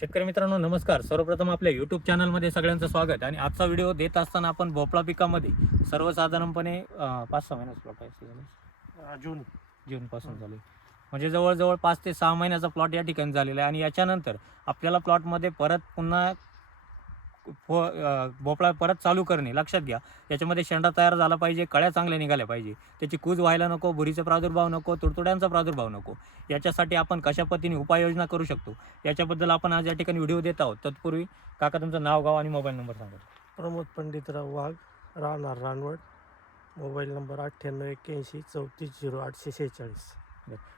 शेतकरी मित्रांनो नमस्कार. सर्वप्रथम आपल्या यूट्यूब चॅनलमध्ये सगळ्यांचं स्वागत. आणि आजचा व्हिडिओ देत असताना आपण भोपळा पिकामध्ये सर्वसाधारणपणे 5-6 महिन्याचा प्लॉट आहे. जूनपासून झाले, म्हणजे जवळजवळ 5 ते 6 महिन्याचा प्लॉट या ठिकाणी झालेला आहे. आणि याच्यानंतर आपल्याला प्लॉटमध्ये परत पुन्हा भोपळा परत चालू करणे. लक्षात घ्या, याच्यामध्ये शेंडा तयार झाला पाहिजे, कळ्या चांगल्या निघाल्या पाहिजे, त्याची कूज व्हायला नको, बुरीचा प्रादुर्भाव नको, तुडतुड्यांचा प्रादुर्भाव नको. याच्यासाठी आपण कशा पद्धतीने उपाययोजना करू शकतो याच्याबद्दल आपण आज या ठिकाणी व्हिडिओ देत आहोत. तत्पूर्वी काका तुमचं नाव, गाव आणि मोबाईल नंबर सांगा. प्रमोद पंडितराव वाघ, राहणार रानवड, मोबाईल नंबर 9881340846.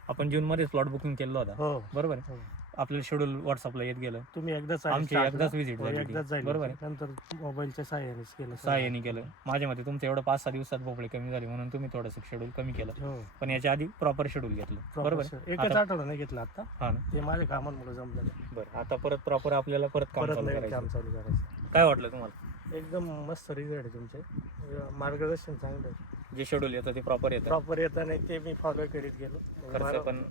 आपण जूनमध्येच प्लॉट बुकिंग केलं होता, हो बरोबर आहे? हो. आपलं शेड्यूल व्हॉट्सअपला येत गेलं. तुम्ही एकदाच आमची एकदाच व्हिजिट झाली होती. एकदाच जाईल, बरोबर आहे. नंतर मोबाईलच्या सहाय्यानेच केलं. सहाय्याने केलं. माझ्या मते तुमचं एवढं 5-6 दिवसात भोपळे कमी झाले म्हणून तुम्ही थोडंसं शेड्यूल कमी केलं. हो पण याच्या आधी प्रॉपर शेड्यूल घेतलं, बरोबर आहे? एकच आठवडा नाही घेतला आता, हा ना, ते माझ्या कामांमुळे जमलं नाही. बरं. आता परत प्रॉपर आपल्याला परत काम परत चालू नाही करायचं. काम चालू करायचं. काय वाटलं तुम्हाला? एकदम मस्त रिझल्ट आहे तुमचे, मार्गदर्शन चांगलं आहे. जे शेड्यूल येतं ते प्रॉपर येतं. प्रॉपर येता नाही ते मी फॉलो करीत गेलो. खर्च पण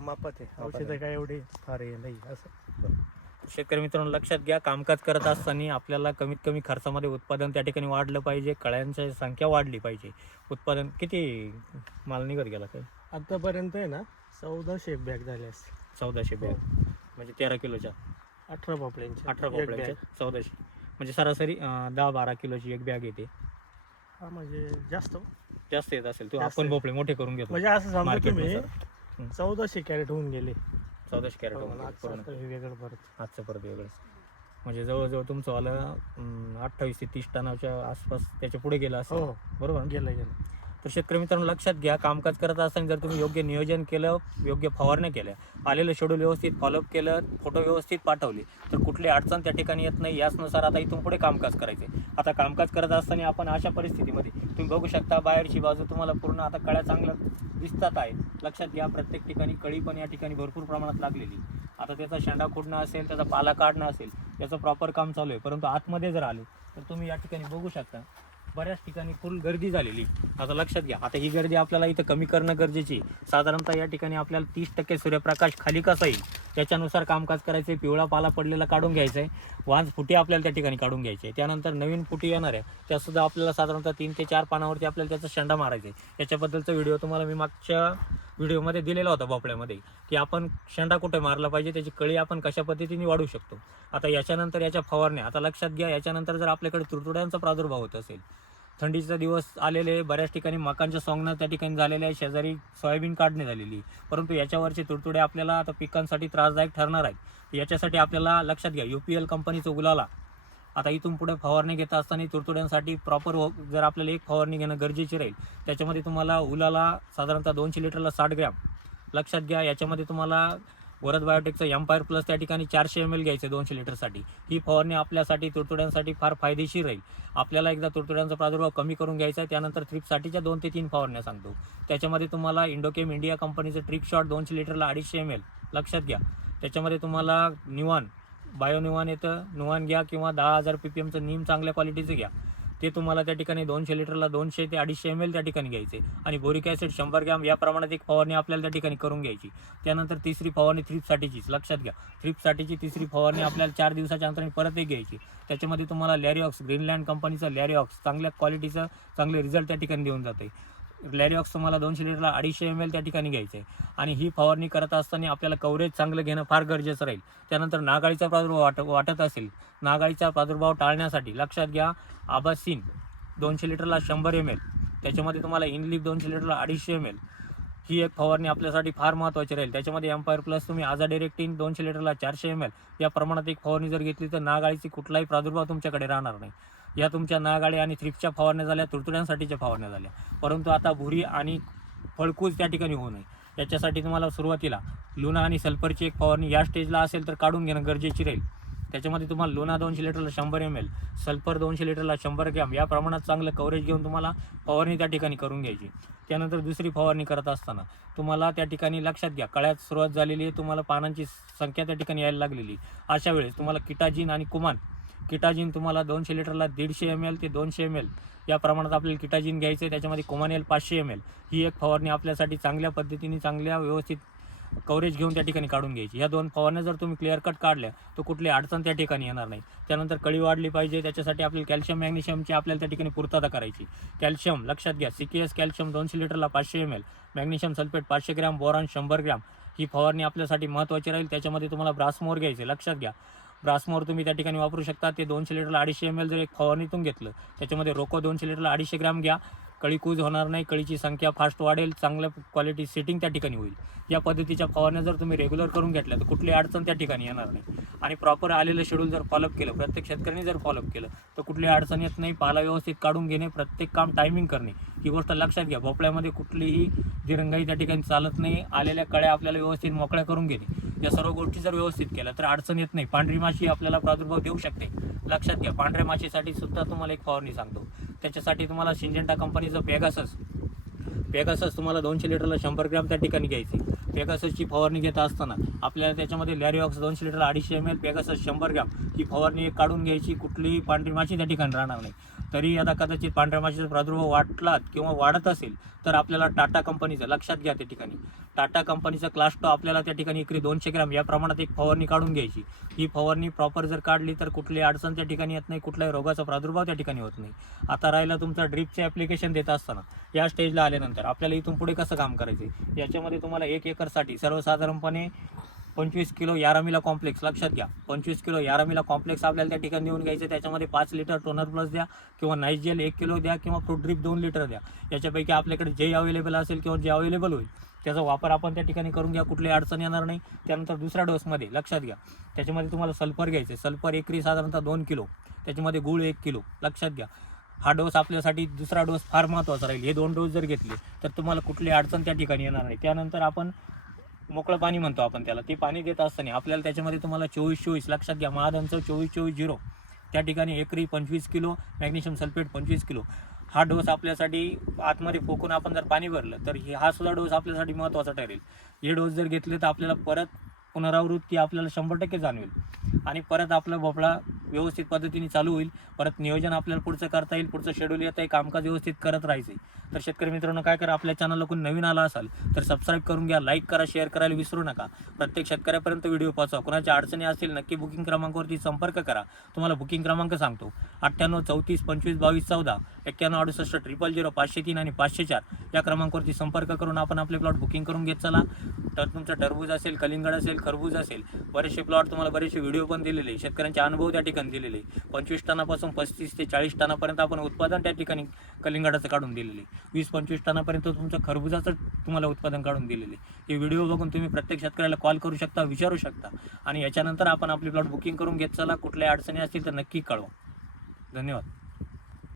मापात आहे, औषधं काय एवढी फार हे नाही असं. शेतकरी मित्रांनो लक्षात घ्या, कामकाज करत असताना आपल्याला कमीत कमी खर्चामध्ये उत्पादन त्या ठिकाणी वाढलं पाहिजे, कळ्यांची संख्या वाढली पाहिजे. उत्पादन किती माल निघत गेला काय? आतापर्यंत आहे ना 1400 बॅग झाले असते. 1400 बॅग, म्हणजे 13 किलोच्या 18 भोपळ्यांचे 18 एक भोपळ्याच्या bag. 1400, म्हणजे सरासरी 10-12 किलोची एक बॅग येते. हा म्हणजे जास्त जास्त येत असेल. तो जास्त आपण आहे. भोपळे मोठे करून घेतो म्हणजे असं समजा तुम्ही मार्केटनुसार. 1400 कॅरेट होऊन गेले. 1400 कॅरेट हो, पूर्ण. आता हे वेगळं परत. आजचं परत वेगळंच, म्हणजे जवळजवळ तुमचं आलं 28 ते 30 टनाच्या आसपास त्याच्या पुढे गेलं असं, हो बरोबर ना? गेलं. तर शेतकरी मित्रांनो लक्षात घ्या, कामकाज करत असताना जर तुम्ही योग्य नियोजन केलं, योग्य फवारण्या केल्या, आलेलं शेड्यूल व्यवस्थित फॉलोअप केलं, फोटो व्यवस्थित पाठवले, तर कुठली अडचण त्या ठिकाणी येत नाही. याचनुसार आता इथून पुढे कामकाज करायचे. आता कामकाज करत असताना आपण अशा परिस्थितीमध्ये तुम्ही बघू शकता, बाहेरची बाजू तुम्हाला पूर्ण आता कळ्या चांगल्या दिसतात आहे. लक्षात घ्या, प्रत्येक ठिकाणी कळी पण या ठिकाणी भरपूर प्रमाणात लागलेली. आता त्याचा शेंडा खोडणं असेल, त्याचा पाला काढणं असेल, याचं प्रॉपर काम चालू आहे. परंतु आतमध्ये जर आले तर तुम्ही या ठिकाणी बघू शकता, बऱ्याच ठिकाणी फुल गर्दी झालेली. आता लक्षात घ्या, आता ही गर्दी आपल्याला इथं कमी करणं गरजेची. साधारणतः या ठिकाणी आपल्याला 30% सूर्यप्रकाश खाली कसा येईल त्याच्यानुसार कामकाज करायचं आहे. पिवळा पाला पडलेला काढून घ्यायचा आहे. वांज फुटी आपल्याला त्या ठिकाणी काढून घ्यायची आहे. त्यानंतर नवीन फुटी येणार आहे, त्यासुद्धा आपल्याला साधारणतः 3 ते 4 पानावरती आपल्याला त्याचा शेंडा मारायचा आहे. याच्याबद्दलचा व्हिडिओ तुम्हाला मी मागच्या व्हिडिओमध्ये दिलेला होता भोपळ्यामध्ये, की आपण शेंडा कुठे मारला पाहिजे, त्याची कळी आपण कशा पद्धतीने वाढवू शकतो. आता याच्यानंतर याच्या फवारण्या. आता लक्षात घ्या, याच्यानंतर जर आपल्याकडे तुडतुड्यांचा प्रादुर्भाव होत असेल, थंडीचा दिवस आलेले, बऱ्याच ठिकाणी मकांच्या सोंगणं त्या ठिकाणी झालेले आहे, शेजारी सोयाबीन काढणे झालेली, परंतु याच्यावरचे तुडतुडे आपल्याला आता पिकांसाठी त्रासदायक ठरणार आहेत. याच्यासाठी आपल्याला लक्षात घ्या, UPL कंपनीचं गुलाला. आता इथून पुढे फवारणी घेत असताना तुडतुड्यांसाठी प्रॉपर जर आपल्याला एक फवारणी घेणं गरजेची राहील, त्याच्यामध्ये तुम्हाला उलाला साधारणतः 200 लिटरला 60 ग्रॅम. लक्षात घ्या, याच्यामध्ये तुम्हाला वरद बायोटेकचं एम्पायर प्लस त्या ठिकाणी 400 ml घ्यायचं 200 लिटरसाठी. ही फवारणी आपल्यासाठी तुडतुड्यांसाठी फार फायदेशीर राहील. आपल्याला एकदा तुडतुड्यांचा प्रादुर्भाव कमी करून घ्यायचा आहे. त्यानंतर थ्रिप्ससाठीच्या 2 ते 3 फवारण्या सांगतो. त्याच्यामध्ये तुम्हाला इंडोकेम इंडिया कंपनीचं ट्रिप शॉट 200 लिटरला 250 ml. लक्षात घ्या, त्याच्यामध्ये तुम्हाला निवान, बायो निवान येतं, निवान घ्या, किंवा 10,000 ppmचं नीम चांगल्या क्वालिटीचं घ्या. ते तुम्हाला त्या ठिकाणी 200 लिटरला 200 ते 250 ml त्या ठिकाणी घ्यायचे. आणि बोरिक ॲसिड 100 ग्रॅम या प्रमाणात एक फवारणी आपल्याला त्या ठिकाणी करून घ्यायची. त्यानंतर तिसरी फवारणी थ्रिप्ससाठीचीच. लक्षात घ्या, थ्रिप्ससाठीची तिसरी फवारणी आपल्याला 4 दिवसाच्या अंतराने परत एक घ्यायची. त्याच्यामध्ये तुम्हाला लॅरिऑक्स, ग्रीनलँड कंपनीचं लॅरिऑक्स चांगल्या क्वालिटीचं चांगले रिझल्ट त्या ठिकाणी देऊन जाते. लॅरिऑक्स तुम्हाला 200 लिटरला 250 ml त्या ठिकाणी घ्यायचं आहे. आणि ही फवारणी करत असताना आपल्याला कव्हरेज चांगलं घेणं फार गरजेचं राहील. त्यानंतर नागाळीचा प्रादुर्भाव वाटत असेल, नागाळीचा प्रादुर्भाव टाळण्यासाठी लक्षात घ्या, आबासीन 200 लिटरला 100 ml, त्याच्यामध्ये तुम्हाला इनलिप 200 लिटरला 250 ml. ही एक फवारणी आपल्यासाठी फार महत्त्वाची राहील. त्याच्यामध्ये एम्पायर प्लस तुम्ही आझाडिरेक्टिन 200 लिटरला 400 ml या प्रमाणात एक फवारणी जर घेतली तर नागाळीची कुठलाही प्रादुर्भाव तुमच्याकडे राहणार नाही. या तुमच्या नागाळी आणि थ्रिप्सच्या फवारण्या झाल्या, तुडतुड्यांसाठीच्या फवारण्या झाल्या. परंतु आता भुरी आणि फळकूज त्या ठिकाणी होऊ नये, याच्यासाठी तुम्हाला सुरुवातीला लुना आणि सल्फरची एक फवारणी या स्टेजला असेल तर काढून घेणं गरजेची राहील. त्याच्यामध्ये तुम्हाला लुना 200 लिटरला 100 ml, सल्फर 200 लिटरला 100 ग्रॅम या प्रमाणात चांगलं कव्हरेज घेऊन तुम्हाला फवारणी त्या ठिकाणी करून घ्यायची. त्यानंतर दुसरी फवारणी करत असताना तुम्हाला त्या ठिकाणी लक्षात घ्या, कळ्यात सुरुवात झालेली आहे, तुम्हाला पानांची संख्या त्या ठिकाणी यायला लागलेली. अशा वेळेस तुम्हाला किटाजिन आणि कुमान, किटाजिन तुम्हाला 200 लिटरला 150 ml ते 200 ml या प्रमाणात आपल्याला किटाजिन घ्यायचं आहे. त्याच्यामध्ये कुमानेल 500 ml ही एक फवारणी आपल्यासाठी चांगल्या पद्धतीने, चांगल्या व्यवस्थित कव्हरेज घेऊन त्या ठिकाणी काढून घ्यायची. ह्या 2 फवारण्या जर तुम्ही क्लिअर कट काढल्या तर कुठली अडचण त्या ठिकाणी येणार नाही. त्यानंतर कळी वाढली पाहिजे, त्याच्यासाठी आपल्याला कॅल्शियम मॅग्नेशियमची आपल्याला त्या ठिकाणी पूर्तता करायची. कॅल्शियम लक्षात घ्या, CKS कॅल्शियम 200 लिटरला 500 ml, magnesium sulphate 500 gram, boron 100 gram. ही फवारणी आपल्यासाठी महत्त्वाची राहील. त्याच्यामध्ये तुम्हाला ब्रासमोर घ्यायचे, लक्षात घ्या. ब्रासमोर तुम्ही त्या ठिकाणी वापरू शकता. ते 200 लिटरला 250 ml जर एक फवारणीतून घेतलं, त्याच्यामध्ये रोको 200 लिटरला 250 ग्रॅम घ्या. कळीकूज होणार नाही, कळीची संख्या फास्ट वाढेल, चांगल्या क्वालिटी सेटिंग त्या ठिकाणी होईल. या पद्धतीच्या फवारण्या जर तुम्ही रेग्युलर करून घेतल्या तर कुठली अडचण त्या ठिकाणी येणार नाही. आणि प्रॉपर आलेलं शेड्यूल जर फॉलोअप केलं, प्रत्येक शेतकऱ्यांनी जर फॉलोअप केलं तर कुठली अडचण येत नाही. पाला व्यवस्थित काढून घेणे, प्रत्येक काम टायमिंग करणे, ही गोष्ट लक्षात घ्या. भोपळ्यामध्ये कुठलीही दिरंगाई त्या ठिकाणी चालत नाही. आलेल्या कळ्या आपल्याला व्यवस्थित मोकळ्या करून घेणे, या सर्व गोष्टी जर व्यवस्थित केल्या तर अडचण येत नाही. पांढरी माशी आपल्याला प्रादुर्भाव देऊ शकते, लक्षात घ्या. पांढऱ्या माशीसाठी सुद्धा तुम्हाला एक फवारणी सांगतो. त्याच्यासाठी तुम्हाला सिंजेंटा कंपनीचं पेगासस तुम्हाला 200 लिटरला 100 ग्रॅम त्या ठिकाणी घ्यायची. पेगाससची फवारणी घेत असताना आपल्याला त्याच्यामध्ये लॅरिऑक्स 200 लिटरला 250 ml, पेगासस 100 ग्रॅम ही फवारणी काढून घ्यायची. कुठलीही पांढरी माशी त्या ठिकाणी राहणार नाही. तरी आता कदाचित पांढऱ्या माशीचा प्रादुर्भाव वाढला किंवा वाढत असेल तर आपल्याला टाटा कंपनीचं, लक्षात घ्या, त्या ठिकाणी टाटा कंपनीचं क्लास्टो आपल्याला त्या ठिकाणी एकरी 200 ग्रॅम या प्रमाणात एक फवारणी काढून घ्यायची. ही फवारणी प्रॉपर जर काढली तर कुठलीही अडचण त्या ठिकाणी येत नाही, कुठल्याही रोगाचा प्रादुर्भाव त्या ठिकाणी होत नाही. आता राहिला तुमचा ड्रिपचे ॲप्लिकेशन देत असताना या स्टेजला आल्यानंतर आपल्याला इथून पुढे कसं काम करायचं आहे. याच्यामध्ये तुम्हाला 1 एकरसाठी सर्वसाधारणपणे 25 किलो यारामिला कॉम्प्लेक्स, लक्षात घ्या, 25 किलो यारामिला कॉम्प्लेक्स आपल्याला त्या ठिकाणी देऊन घ्यायचं. त्याच्यामध्ये 5 लिटर टोनर प्लस द्या किंवा नाईस जेल 1 किलो द्या किंवा फ्रूट ड्रिप 2 लिटर द्या. याच्यापैकी आपल्याकडे जे अवेलेबल असेल किंवा जे अवेलेबल होईल त्याचा वापर आपण त्या ठिकाणी करून घ्या, कुठलीही अडचण येणार नाही. त्यानंतर दुसऱ्या डोसमध्ये लक्षात घ्या, त्याच्यामध्ये तुम्हाला सल्फर घ्यायचं. सल्फर एकरी साधारणतः 2 किलो, त्याच्यामध्ये गुळ 1 किलो, लक्षात घ्या. हा डोस आपल्यासाठी, दुसरा डोस फार महत्त्वाचा राहील. हे 2 डोस जर घेतले तर तुम्हाला कुठलीही अडचण त्या ठिकाणी येणार नाही. त्यानंतर आपण मोकळं पाणी म्हणतो आपण त्याला, ते पाणी देत असताना आपल्याला त्याच्यामध्ये तुम्हाला 24-24, लक्षात घ्या, महादनचं 24-24-0 त्या ठिकाणी एकरी 25 किलो, मॅग्नेशियम सल्फेट 25 किलो. हा डोस आपल्यासाठी आतमध्ये फोकून आपण जर पाणी भरलं तर हा सुद्धा डोस आपल्यासाठी महत्त्वाचा ठरेल. हे डोस जर घेतले तर आपल्याला परत पुनरावृत्ती आपल्याला 100% जाणवेल आणि परत आपला भोपळा व्यवस्थित पद्धतीने चालू होईल. परत नियोजन आपल्याला पुढचं करता येईल, पुढचं शेड्यूल येतं आहे, कामकाज व्यवस्थित करत राहायचं. तर शेतकरी मित्रांनो काय करा, आपल्या चॅनलला कोणी नवीन आला असाल तर सबस्क्राईब करून घ्या, लाईक करा, शेअर करायला विसरू नका. प्रत्येक शेतकऱ्यापर्यंत व्हिडिओ पोहोचवा. कोणाच्या अडचणी असतील नक्की बुकिंग क्रमांकावरती संपर्क करा. तुम्हाला बुकिंग क्रमांक सांगतो, 98 34 25 22 14, 91 68 000 503 आणि 504 या क्रमांकावरती संपर्क करून आपण आपले प्लॉट बुकिंग करून घेत चला. तर तुमचं टरबूज असेल, कलिंगड असेल, खरबूज असेल, बरेचसे प्लॉट तुम्हाला बरेचसे व्हिडिओ पण दिलेले, शेतकऱ्यांचे अनुभव त्या ठिकाणी दिलेले. 25 टनापासून 35 ते 40 टनापर्यंत आपण उत्पादन त्या ठिकाणी कलिंगडाचं काढून दिलेले. 20-25 टनापर्यंत तुमचं खरबुजाचं तुम्हाला उत्पादन काढून दिलेले. हे व्हिडिओ बघून तुम्ही प्रत्येक शेतकऱ्याला कॉल करू शकता, विचारू शकता आणि याच्यानंतर आपण आपली प्लॉट बुकिंग करून घेत चला. कुठल्याही अडचणी असतील तर नक्की कळवा. धन्यवाद.